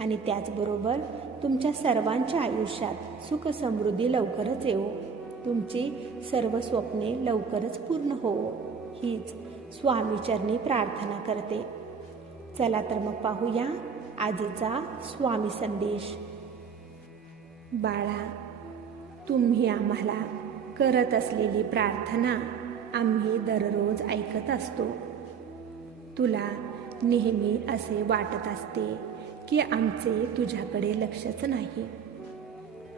आणि त्याचबरोबर तुमच्या सर्वांच्या आयुष्यात सुख समृद्धी लवकरच येवो. तुमची सर्व स्वप्ने लवकरच पूर्ण होवो. हीच स्वामीचरणी प्रार्थना करते. चला तर मग पाहूया आजचा स्वामी संदेश. बाळा तुम्ही आम्हाला करत असलेली प्रार्थना आम्ही दररोज ऐकत असतो. तुला नेहमी असे वाटत असते की आमचे तुझ्याकडे लक्षच नाही.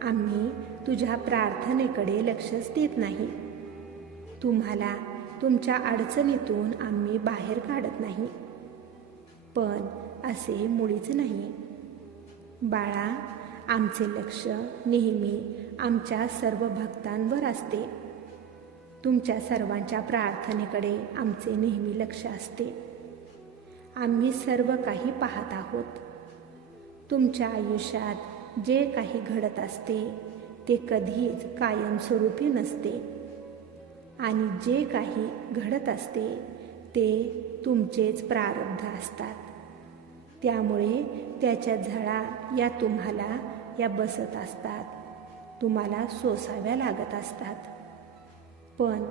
आम्ही तुझ्या प्रार्थनेकडे लक्षच देत नाही. तुम्हाला तुमच्या अडचणीतून आम्ही बाहेर काढत नाही. पण असे मुळीच नाही. बाळा आमचे लक्ष नेहमी आमच्या सर्व भक्तांवर असते. तुमच्या सर्वांच्या प्रार्थनेकडे आमचे नेहमी लक्ष असते. आम्ही सर्व काही पाहत आहोत. तुमच्या आयुष्यात जे काही घडत असते ते कधीच कायमस्वरूपी नसते. आणि जे काही घडत असते ते तुमचेच प्रारब्ध असतात. त्यामुळे त्याच्या झळा या तुम्हाला या बसत असतात. तुम्हाला सोसाव्या लागत असतात. पण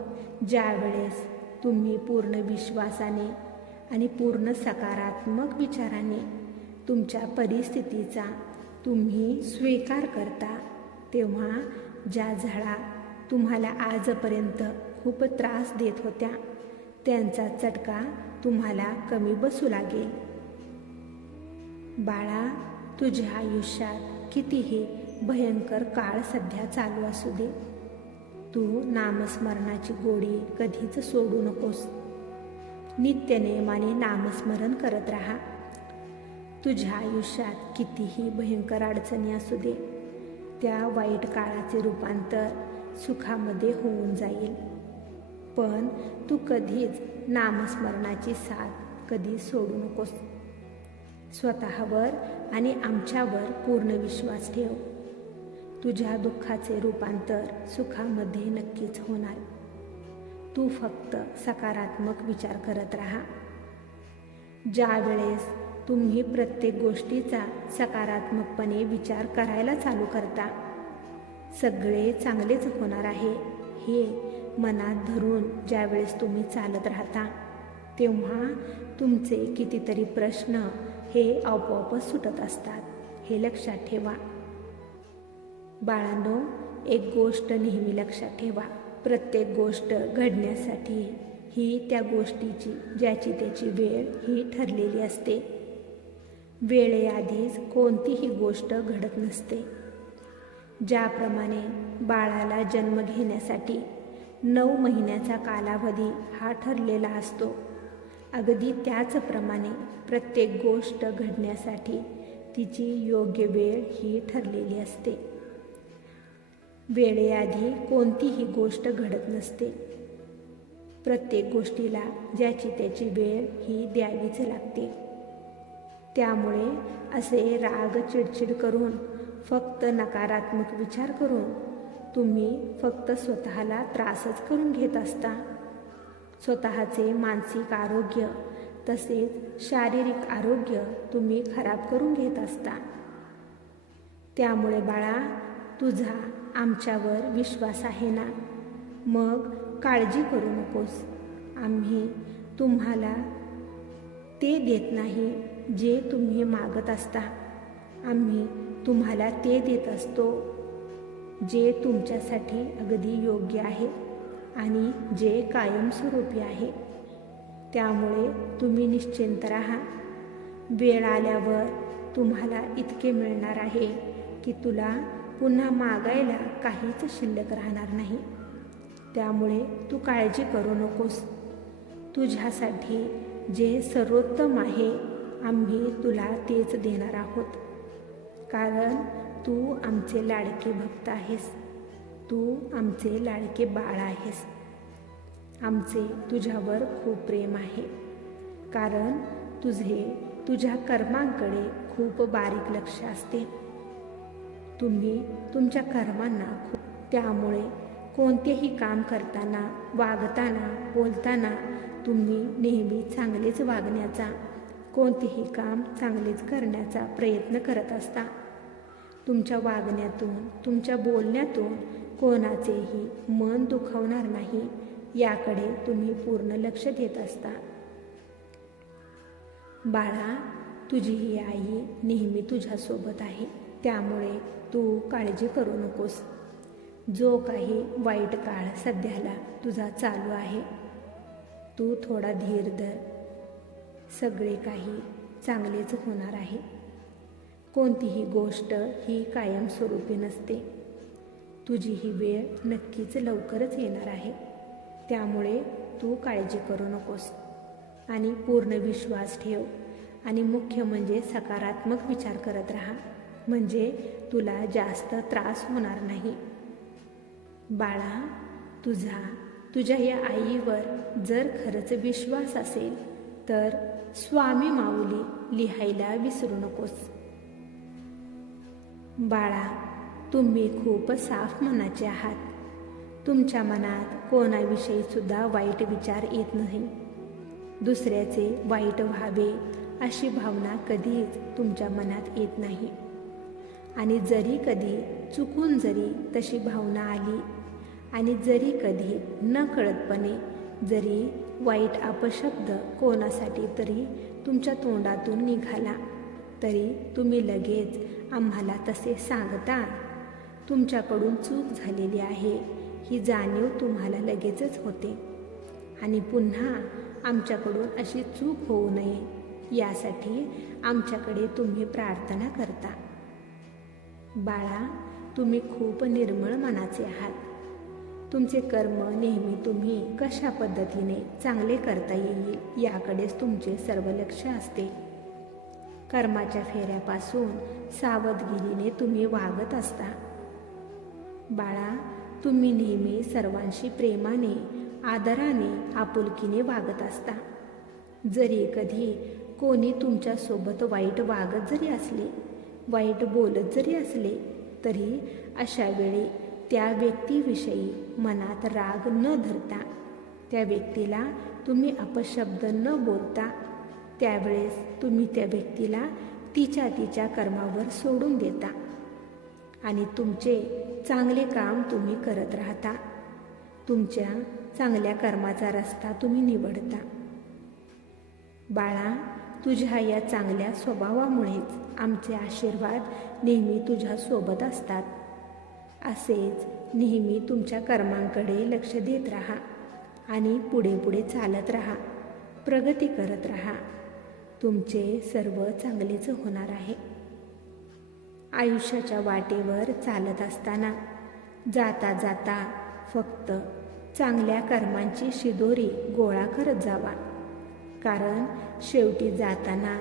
ज्यावेळेस तुम्ही पूर्ण विश्वासाने आणि पूर्ण सकारात्मक विचाराने तुमच्या परिस्थितीचा तुम्ही स्वीकार करता तेव्हा ज्या झाडा तुम्हाला आजपर्यंत खूप त्रास देत होत्या त्यांचा चटका तुम्हाला कमी बसू लागेल. बाळा तुझ्या आयुष्यात कितीही भयंकर काळ सध्या चालू असू दे. तू नामस्मरणाची गोडी कधीच सोडू नकोस. नित्यनेमाने नामस्मरण करत राहा. तुझ्या आयुष्यात कितीही भयंकर अडचणी असू दे त्या वाईट काळाचे रूपांतर सुखामध्ये होऊन जाईल. पण तू कधीच नामस्मरणाची साथ कधी सोडू नकोस. स्वतःवर आणि आमच्यावर पूर्ण विश्वास ठेव. तुझ्या दुःखाचे रूपांतर सुखामध्ये नक्कीच होणार. तू फक्त सकारात्मक विचार करत राहा. ज्या वेळेस तुम्ही प्रत्येक गोष्टीचा सकारात्मकपणे विचार करायला चालू करता. सगळे चांगलेच होणार आहे हे मनात धरून ज्यावेळेस तुम्ही चालत राहता तेव्हा तुमचे कितीतरी प्रश्न हे आपोआपच सुटत असतात हे लक्षात ठेवा. बाळांनो एक गोष्ट नेहमी लक्षात ठेवा प्रत्येक गोष्ट घडण्यासाठी ही त्या गोष्टीची ज्याची त्याची वेळ ही ठरलेली असते. वेळेआधीच कोणतीही गोष्ट घडत नसते. ज्याप्रमाणे बाळाला जन्म घेण्यासाठी नऊ महिन्याचा कालावधी हा ठरलेला असतो अगदी त्याचप्रमाणे प्रत्येक गोष्ट घडण्यासाठी तिची योग्य वेळ ही ठरलेली असते. वेळेआधी कोणतीही गोष्ट घडत नसते. प्रत्येक गोष्टीला ज्याची त्याची वेळ ही द्यावीच लागते. त्यामुळे असे राग चिडचिड करून फक्त नकारात्मक विचार करून तुम्ही फक्त स्वतःला त्रासच करून घेत असता. स्वतःचे मानसिक आरोग्य तसेच शारीरिक आरोग्य तुम्ही खराब करून घेत असता. त्यामुळे बाळा तुझा आमच्यावर विश्वास आहे ना? मग काळजी करू नकोस. आम्ही तुम्हाला ते देत नाही. जे तुम्ही मागत असता आम्ही तुम्हाला ते देत असतो जे तुमच्यासाठी अगदी योग्य आहे आणि जे कायमस्वरूपी आहे. त्यामुळे तुम्ही निश्चिंत राहा. वेळ आल्यावर तुम्हाला इतके मिळणार आहे की तुला पुन्हा मागायला काहीच शिल्लक राहणार नाही. त्यामुळे तू काळजी करू नकोस. तुझ्यासाठी जे सर्वोत्तम आहे आम्ही तुला तेच देणार आहोत. कारण तू आमचे लाडके भक्त आहेस. तू आमचे लाडके बाळ आहेस. आमचे तुझ्यावर खूप प्रेम आहे. कारण तुझे तुझ्या कर्मांकडे खूप बारीक लक्ष असते. तुम्ही तुमच्या कर्मांना खूप त्यामुळे कोणतेही काम करताना वागताना बोलताना तुम्ही नेहमी चांगलेच वागण्याचा कोणतेही काम चांगलेच करण्याचा प्रयत्न करत असता. तुमच्या वागण्यातून तुमच्या बोलण्यातून कोणाचेही मन दुखावणार नाही याकडे तुम्ही पूर्ण लक्ष देत असता. बाळा तुझी ही आई नेहमी तुझ्यासोबत आहे त्यामुळे तू काळजी करू नकोस. जो काही वाईट काळ सध्याला तुझा चालू आहे तू थोडा धीर धर. सगळे काही चांगलेच होणार आहे. कोणतीही गोष्ट ही कायमस्वरूपी नसते. तुझी ही वेळ नक्कीच लवकरच येणार आहे. त्यामुळे तू काळजी करू नकोस आणि पूर्ण विश्वास ठेव आणि मुख्य म्हणजे सकारात्मक विचार करत राहा. म्हणजे तुला जास्त त्रास होणार नाही. बाळा तुझा तुझ्या या आईवर जर खरंच विश्वास असेल तर स्वामी माऊली लिहायला विसरू नकोस. बाळा तुम्ही खूप साफ मनाचे आहात. तुमच्या मनात कोणाविषयी सुद्धा वाईट विचार येत नाही. दुसऱ्याचे वाईट व्हावे अशी भावना कधीच तुमच्या मनात येत नाही. आणि जरी कधी चुकून जरी तशी भावना आली आणि जरी कधी न कळतपणे जरी वाईट अपशब्द कोणासाठी तरी तुमच्या तोंडातून निघाला. तरी तुम्ही लगेच आम्हाला तसे सांगता. तुमच्याकडून चूक झालेली आहे. ही जाणीव तुम्हाला लगेचच होते. आणि पुन्हा आमच्याकडून अशी चूक होऊ नये. यासाठी आमच्याकडे तुम्ही प्रार्थना करता. बाळा तुम्ही खूप निर्मळ मनाचे आहात. तुमचे कर्म नेहमी तुम्ही कशा पद्धतीने चांगले करता येईल याकडेच तुमचे सर्व लक्ष असते. कर्माच्या फेऱ्यापासून सावधगिरीने तुम्ही वागत असता. बाळा तुम्ही नेहमी सर्वांशी प्रेमाने आदराने आपुलकीने वागत असता. जरी कधी कोणी तुमच्यासोबत वाईट वागत जरी असले वाईट बोलत जरी असले तरी अशा वेळी त्या व्यक्तीविषयी मनात राग न धरता त्या व्यक्तीला तुम्ही अपशब्द न बोलता त्यावेळेस तुम्ही त्या व्यक्तीला तिच्या तिच्या कर्मावर सोडून देता आणि तुमचे चांगले काम तुम्ही करत राहता. तुमच्या चांगल्या कर्माचा रस्ता तुम्ही निवडता. बाळा तुझ्या या चांगल्या स्वभावामुळेच आमचे आशीर्वाद नेहमी तुझ्यासोबत असतात. असेच नेहमी तुमच्या कर्मांकडे लक्ष देत राहा आणि पुढे पुढे चालत राहा प्रगती करत राहा. तुमचे सर्व चांगलेच होणार आहे. आयुष्याच्या वाटेवर चालत असताना जाता जाता फक्त चांगल्या कर्मांची शिदोरी गोळा करत जावा. कारण शेवटी जाताना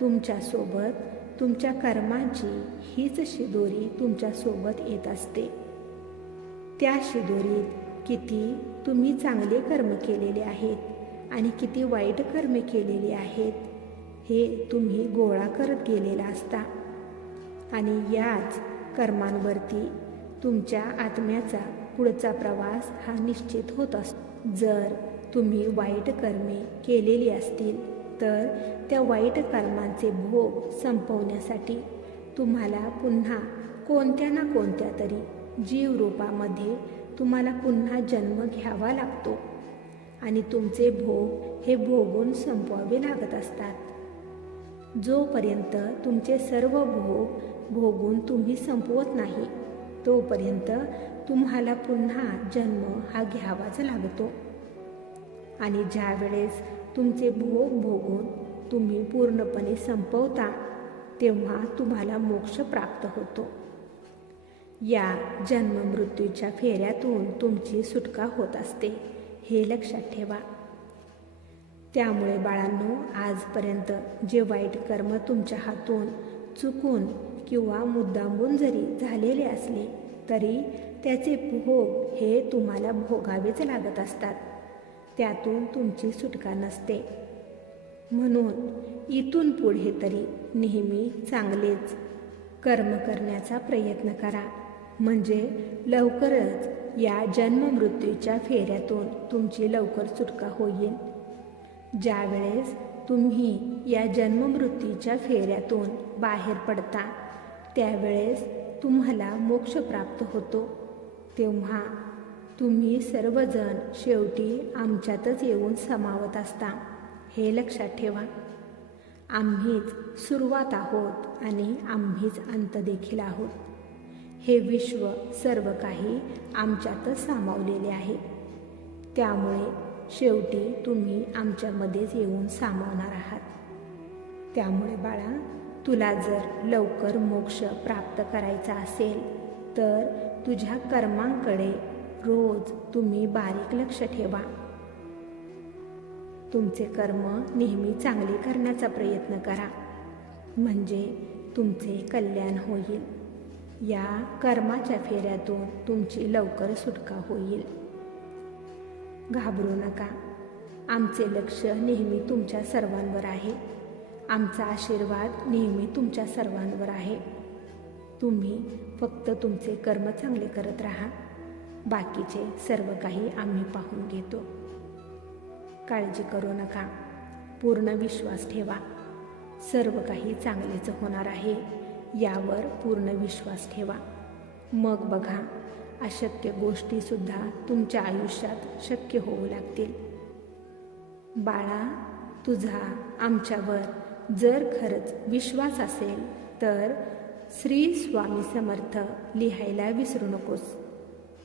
तुमच्यासोबत तुमच्या कर्मांची हीच शिदोरी तुमच्यासोबत येत असते. त्या शिदोरीत किती तुम्ही चांगले कर्म केलेले आहेत आणि किती वाईट कर्मे केलेली आहेत हे तुम्ही गोळा करत गेलेला असता. आणि याच कर्मांवरती तुमच्या आत्म्याचा पुढचा प्रवास हा निश्चित होत असतो जर तुम्ही वाईट कर्मे केलेली असतील तर त्या वाईट कर्मांचे भोग संपवण्यासाठी तुम्हाला पुन्हा कोणत्या ना कोणत्या तरी जीवरूपामध्ये तुम्हाला पुन्हा जन्म घ्यावा लागतो. आणि तुमचे भोग हे भोगून संपवावे लागत असतात. जोपर्यंत तुमचे सर्व भोग भोगून तुम्ही संपवत नाही तोपर्यंत तुम्हाला पुन्हा जन्म हा घ्यावाच लागतो. आणि ज्यावेळेस तुमचे भोग भोगून तुम्ही पूर्णपणे संपवता तेव्हा तुम्हाला मोक्ष प्राप्त होतो. या जन्ममृत्यूच्या फेऱ्यातून तुमची सुटका होत असते हे लक्षात ठेवा. त्यामुळे बाळांनो आजपर्यंत जे वाईट कर्म तुमच्या हातून चुकून किंवा मुद्दामून जरी झालेले असले तरी त्याचे भोग हे तुम्हाला भोगावेच लागत असतात. त्यातून तुमची सुटका नसते. म्हणून इथून पुढे तरी नेहमी चांगलेच कर्म करण्याचा प्रयत्न करा. म्हणजे लवकरच या जन्ममृत्यूच्या फेऱ्यातून तुमची लवकर सुटका होईल. ज्यावेळेस तुम्ही या जन्ममृत्यूच्या फेऱ्यातून बाहेर पडता त्यावेळेस तुम्हाला मोक्ष प्राप्त होतो. तेव्हा तुम्ही सर्वजण शेवटी आमच्यातच येऊन समावत असता. हे लक्षात ठेवा. आम्हीच सुरुवात आहोत आणि आम्हीच अंत देखील आहोत. हे विश्व सर्व काही आमच्यातच सामावलेले आहे. त्यामुळे शेवटी तुम्ही आमच्यामध्येच येऊन सामावणार आहात. त्यामुळे बाळा तुला जर लवकर मोक्ष प्राप्त करायचा असेल तर तुझ्या कर्मांकडे रोज तुम्ही बारीक लक्ष ठेवा. तुमचे कर्म नेहमी चांगले करण्याचा प्रयत्न करा. म्हणजे तुमचे कल्याण होईल. या कर्माच्या फेऱ्यातून तुमची लवकर सुटका होईल. घाबरू नका. आमचे लक्ष नेहमी तुमच्या सर्वांवर आहे. आमचा आशीर्वाद नेहमी तुमच्या सर्वांवर आहे. तुम्ही फक्त तुमचे कर्म चांगले करत राहा. बाकीचे सर्व काही आम्ही पाहून घेतो. काळजी करू नका. पूर्ण विश्वास ठेवा. सर्व काही चांगलेच होणार आहे. यावर पूर्ण विश्वास ठेवा. मग बघा अशक्य गोष्टीसुद्धा तुमच्या आयुष्यात शक्य होऊ लागतील. बाळा तुझा आमच्यावर जर खरंच विश्वास असेल तर श्री स्वामी समर्थ लिहायला विसरू नकोस.